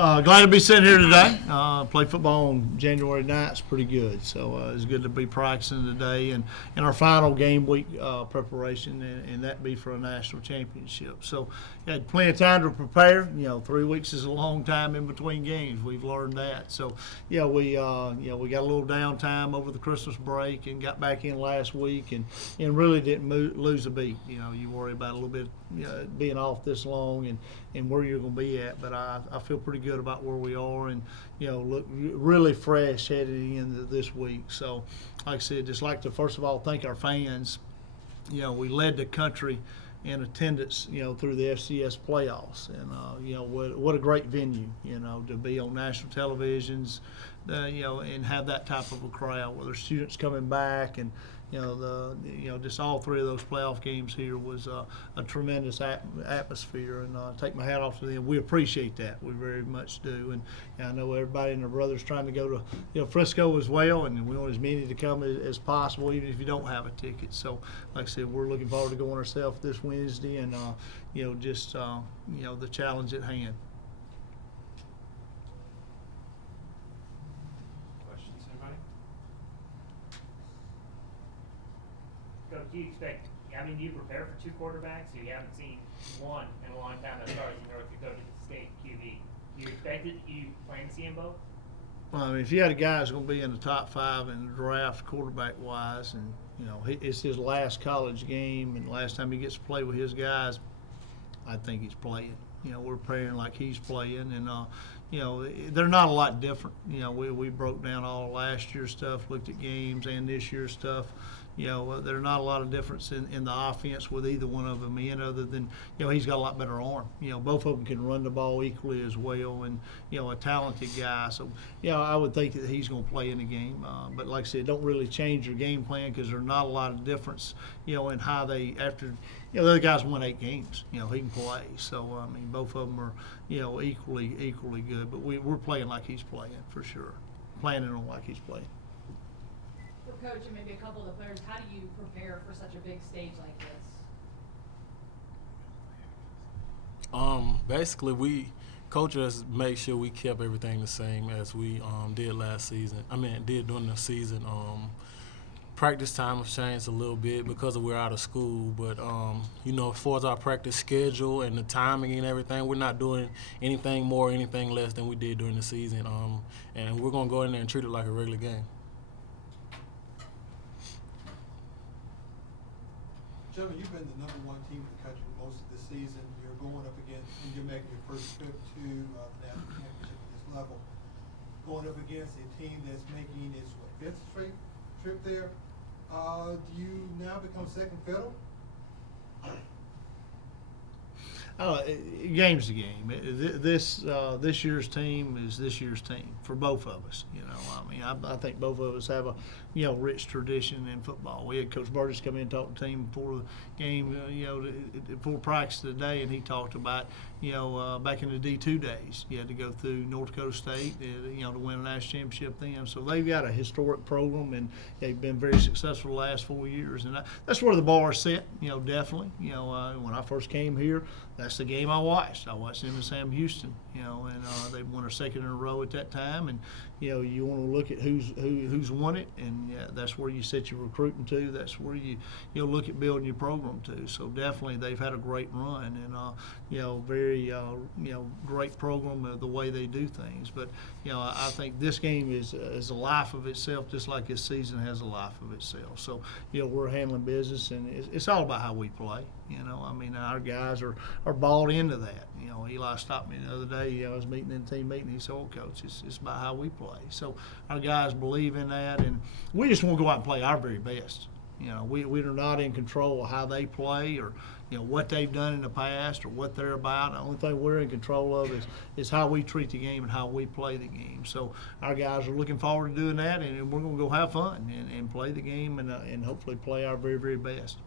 Glad to be sitting here today. Played football on January 9th. Pretty good. So it's good to be practicing today and in our final game week preparation, and that be for a national championship. So had plenty of time to prepare. 3 weeks is a long time in between games. We've learned that. So we got a little downtime over the Christmas break and got back in last week and really didn't lose a beat. You worry about a little bit being off this long and where you're going to be at, but I feel pretty good about where we are and look really fresh heading into this week. So like I said, just like to first of all thank our fans. We led the country in attendance through the FCS playoffs, and what a great venue to be on national televisions, and have that type of a crowd where there's students coming back and just all three of those playoff games here was a tremendous atmosphere, and take my hat off to them. We appreciate that. We very much do, and I know everybody and their brothers trying to go to Frisco as well, and we want as many to come as possible, even if you don't have a ticket. So, like I said, we're looking forward to going ourselves this Wednesday, and just the challenge at hand. Coach, do you prepare for two quarterbacks? So you haven't seen one in a long time that starts in North Dakota State QB. Do you expect it? Do you plan to see them both? Well, if you had a guy who's going to be in the top 5 in the draft quarterback-wise, and, it's his last college game and last time he gets to play with his guys, I think he's playing. We're preparing like he's playing, and, they're not a lot different. We broke down all last year's stuff, looked at games and this year's stuff. There's not a lot of difference in the offense with either one of them other than, he's got a lot better arm. Both of them can run the ball equally as well, and, a talented guy. So, I would think that he's going to play in the game. But like I said, don't really change your game plan because there's not a lot of difference, in how they, after, the other guys won 8 games. He can play. So, both of them are, equally good. But we're playing like he's playing for sure. Planning on like he's playing. For Coach and maybe a couple of the players, how do you prepare for such a big stage like this? Basically, Coach just made sure we kept everything the same as we did last season. Did during the season. Practice time has changed a little bit because we're out of school, but as far as our practice schedule and the timing and everything, we're not doing anything more, anything less than we did during the season. And we're gonna go in there and treat it like a regular game. Gentlemen, you've been the #1 team in the country most of the season. You're going up against, and you're making your first trip to the national championship at this level. Going up against a team that's making its 5th straight trip there. Do you now become second fiddle? Game's the game. This year's team is this year's team for both of us. I think both of us have a rich tradition in football. We had Coach Burgess come in and talk to the team before the game, before practice today, and he talked about back in the D2 days, you had to go through North Dakota State, to win a national championship then. So they've got a historic program, and they've been very successful the last 4 years, and that's where the bar is set. Definitely. When I first came here, that's the game I watched. I watched them and Sam Houston, and they won a second in a row at that time. And you want to look at who's won it, and that's where you set your recruiting to. That's where you'll look at building your program to. So definitely they've had a great run, and very great program the way they do things. But I think this game is a life of itself, just like this season has a life of itself. So we're handling business, and it's all about how we play. Our guys are bought into that. Eli stopped me the other day. I was meeting in the team meeting. He said, "Oh, Coach, it's about how we play." So our guys believe in that, and we just want to go out and play our very best. We are not in control of how they play or what they've done in the past or what they're about. The only thing we're in control of is how we treat the game and how we play the game. So our guys are looking forward to doing that, and we're going to go have fun and play the game and hopefully play our very, very best.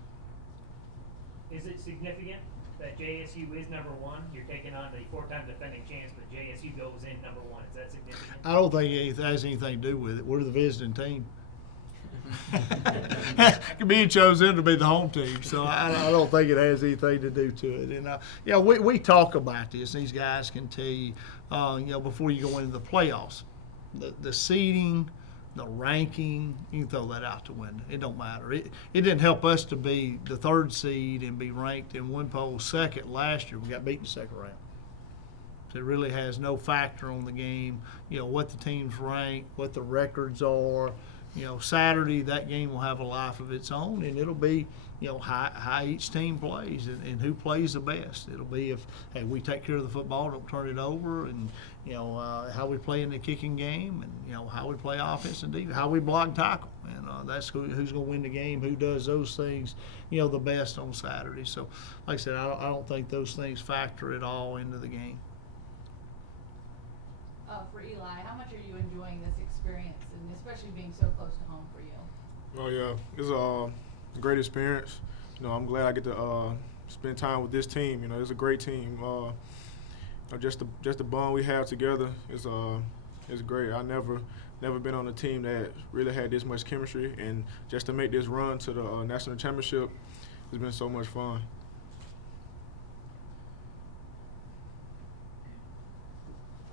Is it significant that JSU is #1? You're taking on the 4-time defending champs, but JSU goes in #1. Is that significant? I don't think it has anything to do with it. We're the visiting team. Being chosen to be the home team, so I don't think it has anything to do to it. And yeah, we talk about this. These guys can tell you, before you go into the playoffs, the seeding, the ranking, you can throw that out the window. It don't matter. It didn't help us to be the 3rd seed and be ranked in one poll 2nd last year. We got beat in the 2nd round. So it really has no factor on the game. What the teams rank, what the records are. Saturday, that game will have a life of its own, and it'll be, how each team plays and who plays the best. It'll be if, hey, we take care of the football, don't turn it over, and, how we play in the kicking game, and, how we play offense and defense, how we block and tackle. And that's who's going to win the game, who does those things, the best on Saturday. So, like I said, I don't think those things factor at all into the game. For Eli, how much are you enjoying this experience, and especially being so close to home for you? Oh yeah, it's a great experience. I'm glad I get to spend time with this team. It's a great team. Just the bond we have together is great. I never been on a team that really had this much chemistry, and just to make this run to the national championship has been so much fun.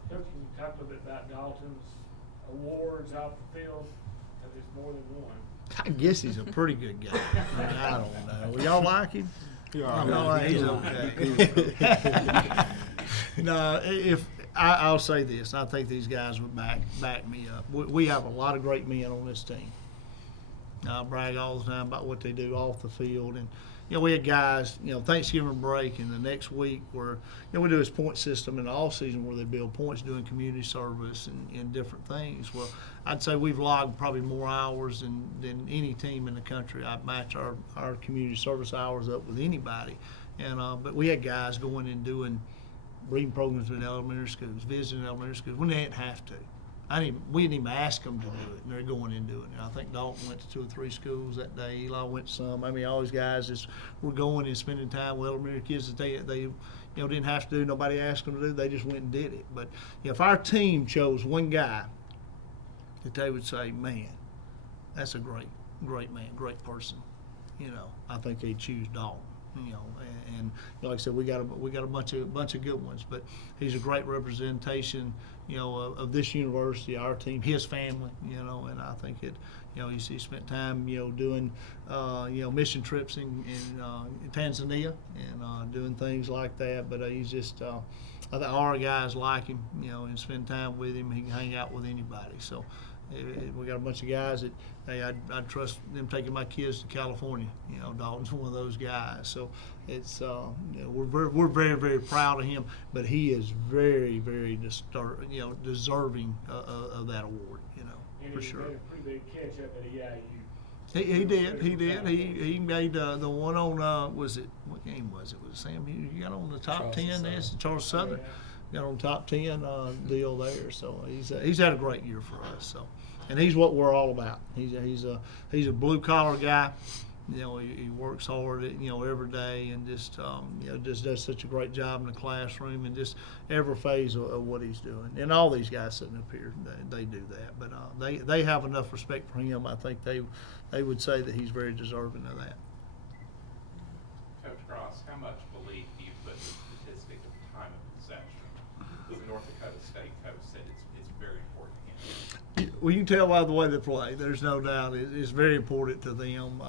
Coach, can you talk a little bit about Dalton's awards off the field? Because there's more than one. I guess he's a pretty good guy. I don't know. Y'all like him? Yeah, He's okay. No, I'll say this, I think these guys would back me up. We have a lot of great men on this team. I brag all the time about what they do off the field, and we had guys, Thanksgiving break and the next week where, we do this point system in the off season where they build points doing community service and different things. Well, I'd say we've logged probably more hours than any team in the country. I'd match our community service hours up with anybody. And but we had guys going and doing reading programs in elementary schools, visiting elementary schools when they didn't have to. We didn't even ask them to do it, and they're going and doing it. I think Dalton went to 2 or 3 schools that day. Eli went to some. All these guys were going and spending time with elementary kids that they didn't have to do. Nobody asked them to do. They just went and did it. But if our team chose one guy that they would say, man, that's a great man, great person, I think they'd choose Dalton. And like I said, we got a bunch of good ones, but he's a great representation, of this university, our team, his family, and I think he spent time, doing, mission trips in Tanzania and doing things like that. But he's just, I think our guys like him, and spend time with him. He can hang out with anybody. So. We got a bunch of guys that, hey, I'd trust them taking my kids to California. Dalton's one of those guys. So it's we're very, very proud of him. But he is very, very deserving of that award. And for he sure. made a pretty big catch up at EIU. He did. He made the one on what game was it? Was it Sam Hughes? You got on the top 10 there, Charles Southern. Got on top 10 deal there, so he's had a great year for us. So, and he's what we're all about. He's a blue collar guy. He works hard, every day, and just does such a great job in the classroom and just every phase of what he's doing. And all these guys sitting up here, they do that. But they have enough respect for him. I think they would say that he's very deserving of that. Coach Cross, how much belief do you put in the statistic of time of possession? The North Dakota State coach said it's very important to him. Well, you can tell by the way they play. There's no doubt it's very important to them.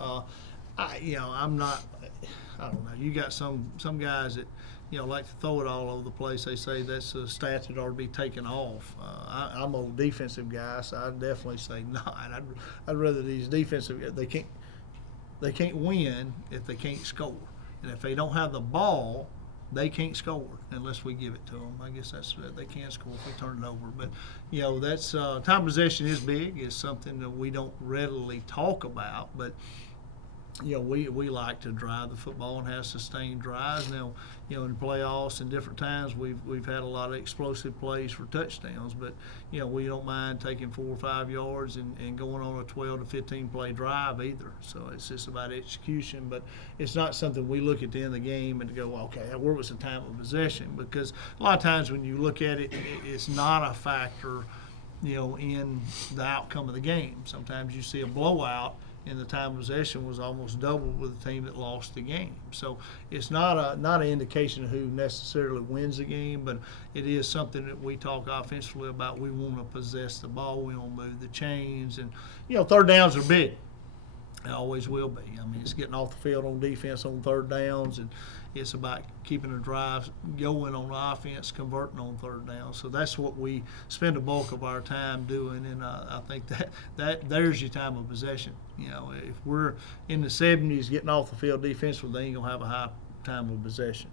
I'm not. I don't know. You got some guys that like to throw it all over the place. They say that's a stat that ought to be taken off. I'm a defensive guy, so I'd definitely say not. I'd rather these defensive. They can't win if they can't score, and if they don't have the ball, they can't score unless we give it to them. I guess they can't score if we turn it over. But that's time possession is big. It's something that we don't readily talk about, but. We like to drive the football and have sustained drives. Now, in playoffs and different times, we've had a lot of explosive plays for touchdowns, but we don't mind taking 4 or 5 yards and going on a 12 to 15 play drive either. So it's just about execution, but it's not something we look at the end of the game and go, okay, where was the time of possession? Because a lot of times when you look at it, it's not a factor in the outcome of the game. Sometimes you see a blowout and the time of possession was almost double with the team that lost the game. So it's not an indication of who necessarily wins the game, but it is something that we talk offensively about. We want to possess the ball. We want to move the chains. And, third downs are big. It always will be. I mean, it's getting off the field on defense on third downs, and it's about keeping the drive going on offense, converting on third down. So that's what we spend the bulk of our time doing, and I think that there's your time of possession. If we're in the 70s getting off the field defensively, they ain't going to have a high time of possession,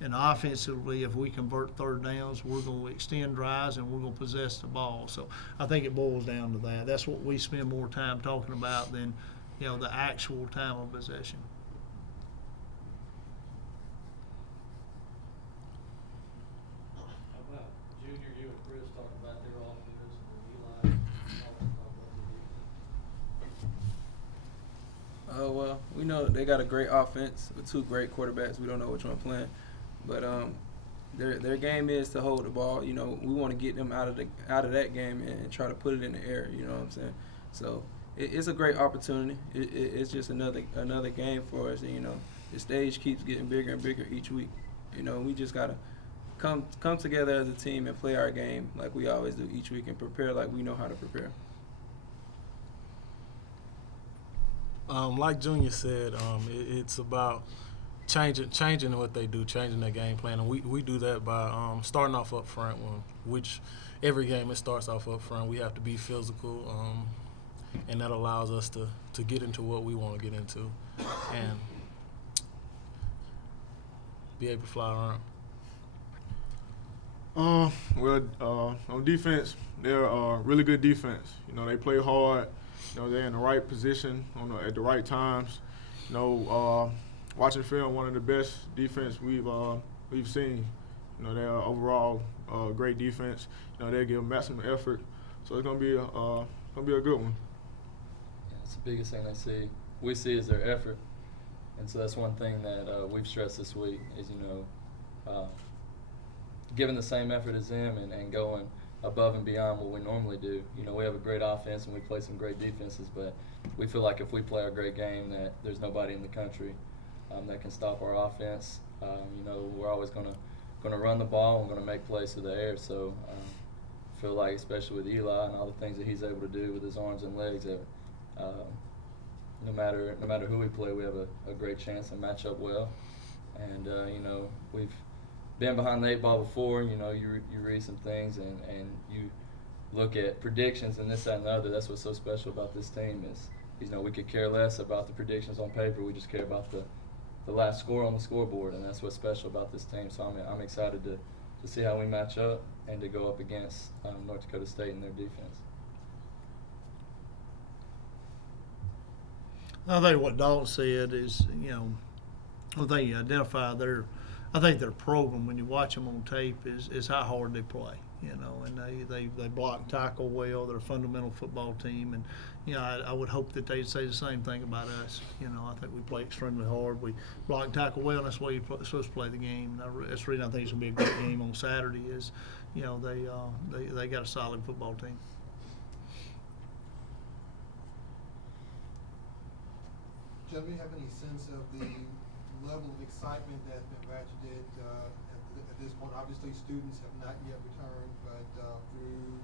and offensively, if we convert third downs, we're going to extend drives and we're going to possess the ball. So I think it boils down to that. That's what we spend more time talking about than, the actual time of possession. How about Junior, you and Chris talk about their offense, and Eli, talk about the defense? Well, we know they got a great offense with two great quarterbacks. We don't know which one playing, but their game is to hold the ball. We want to get them out of that game and try to put it in the air. You know what I'm saying? So it's a great opportunity. It's just another game for us. And, the stage keeps getting bigger and bigger each week. We just gotta come together as a team and play our game like we always do each week and prepare like we know how to prepare. Like Junior said, it's about changing what they do, changing their game plan, and we do that by starting off up front. Which every game it starts off up front. We have to be physical, and that allows us to get into what we want to get into, and be able to fly around. On defense, they're really good defense. They play hard. They're in the right position at the right times. Watching film, one of the best defense we've seen. They're overall great defense. They give maximum effort, so it's gonna be a good one. Yeah, it's the biggest thing we see is their effort, and so that's one thing that we've stressed this week is giving the same effort as them and going above and beyond what we normally do. We have a great offense and we play some great defenses, but we feel like if we play our great game that there's nobody in the country that can stop our offense. We're always gonna run the ball and we're gonna make plays through the air. So I feel like, especially with Eli and all the things that he's able to do with his arms and legs, that no matter who we play, we have a great chance to match up well. And we've been behind the 8 ball before. You read some things and you look at predictions and this, that, and the other. That's what's so special about this team is we could care less about the predictions on paper. We just care about the last score on the scoreboard, and that's what's special about this team. So I'm excited to see how we match up and to go up against North Dakota State and their defense. I think what Dalton said is, I think you identify I think their program, when you watch them on tape, is how hard they play, and they block and tackle well. They're a fundamental football team, and, I would hope that they'd say the same thing about us. I think we play extremely hard. We block and tackle well, and that's the way you're supposed to play the game. That's the reason I think it's going to be a great game on Saturday is, they got a solid football team. Jeff, do you have any sense of the level of excitement that's been ratcheted at this point? Obviously, students have not yet returned, but through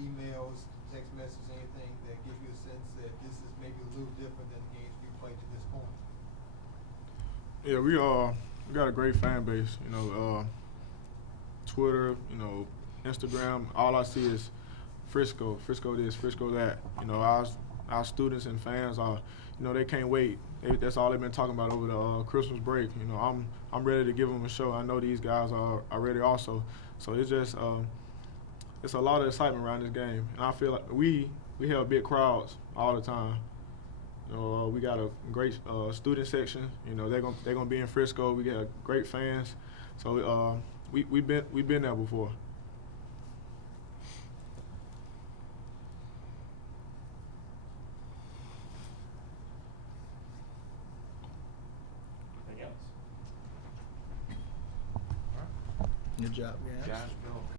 emails, text messages, anything that gives you a sense that this is maybe a little different than the games we played to this point? Yeah, we got a great fan base. Twitter, Instagram. All I see is Frisco this, Frisco that. Our students and fans are, they can't wait. That's all they've been talking about over the Christmas break. I'm ready to give them a show. I know these guys are ready also. So it's just it's a lot of excitement around this game, and I feel like we have big crowds all the time. We got a great student section. They're gonna be in Frisco. We got great fans. So we've been there before. Anything else? Good job, guys. Jacksonville